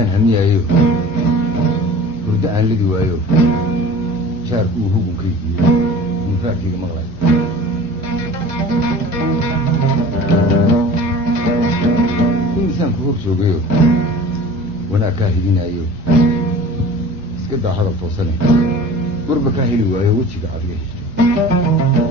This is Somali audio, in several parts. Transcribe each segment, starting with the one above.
haysaan hamiyayo hurdo aan lidi waayo jaarku uu hugunkaygiiyo munfaarkayga maqlay insaanku hor joogayo wanaag kaa hidinayo iska daa hadal toosane warba kaa heli waayo wejiga adiga heshto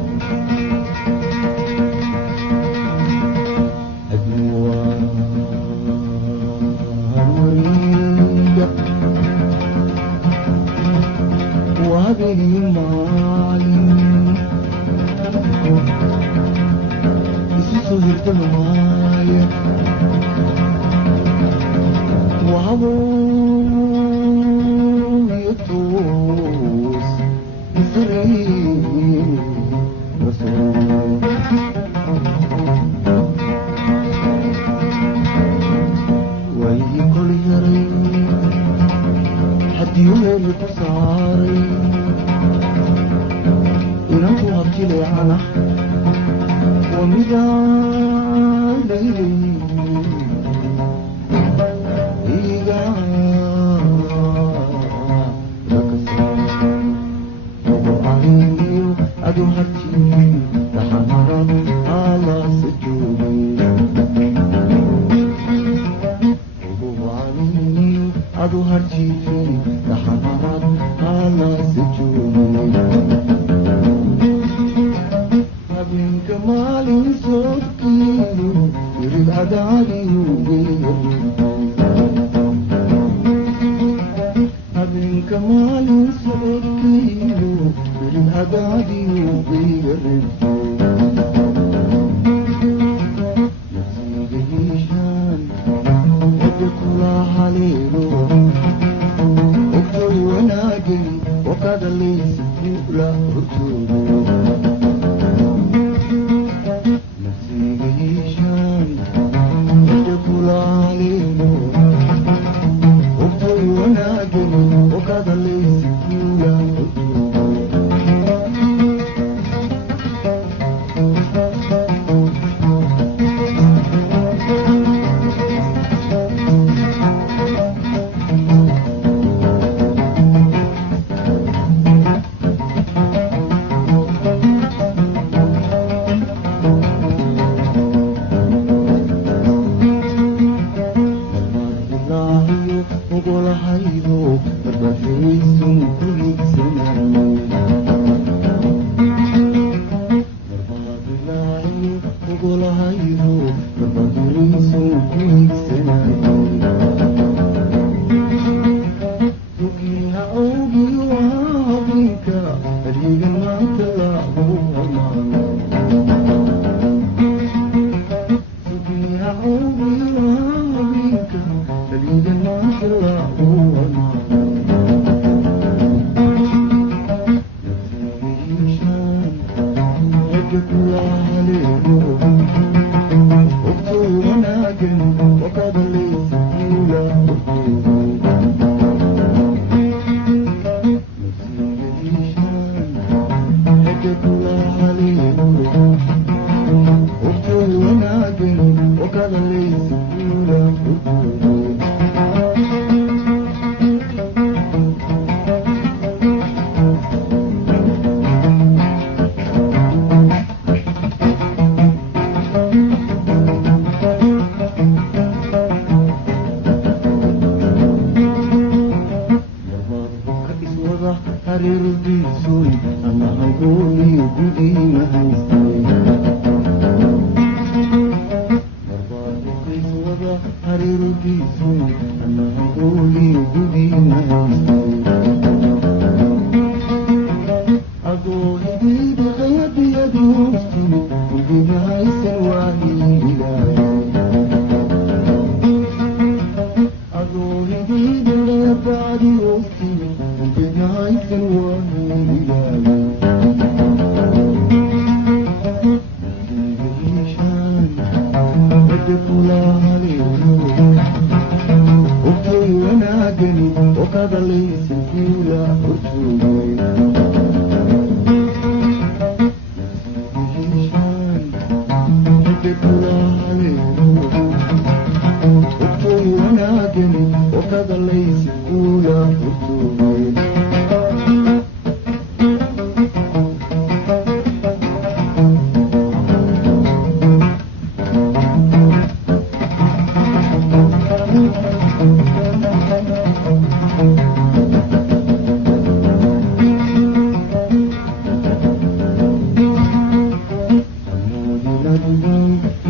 هكذا ليس كولا فتوين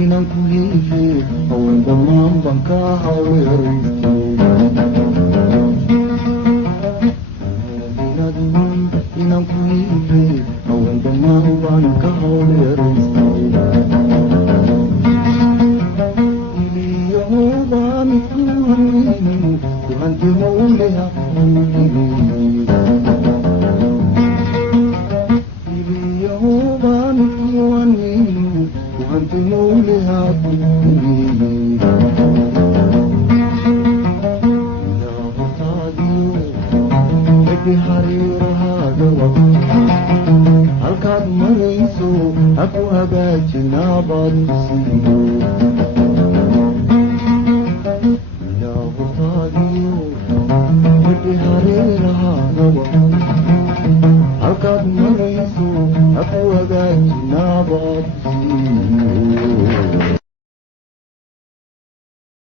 inaan ku leeyahay haween dhammaan baan ka hawleeraystay inaan ku leeyahay haween dhammaan baan ka hawleeraystay iliyahoba midku haweynu ku hanti mawleha iliyahoba midku haweynu وأنت مولها كلي لا غطاديو لكي حريرها جواب هل كاد مريسو أكو هباجنا بعد سيدو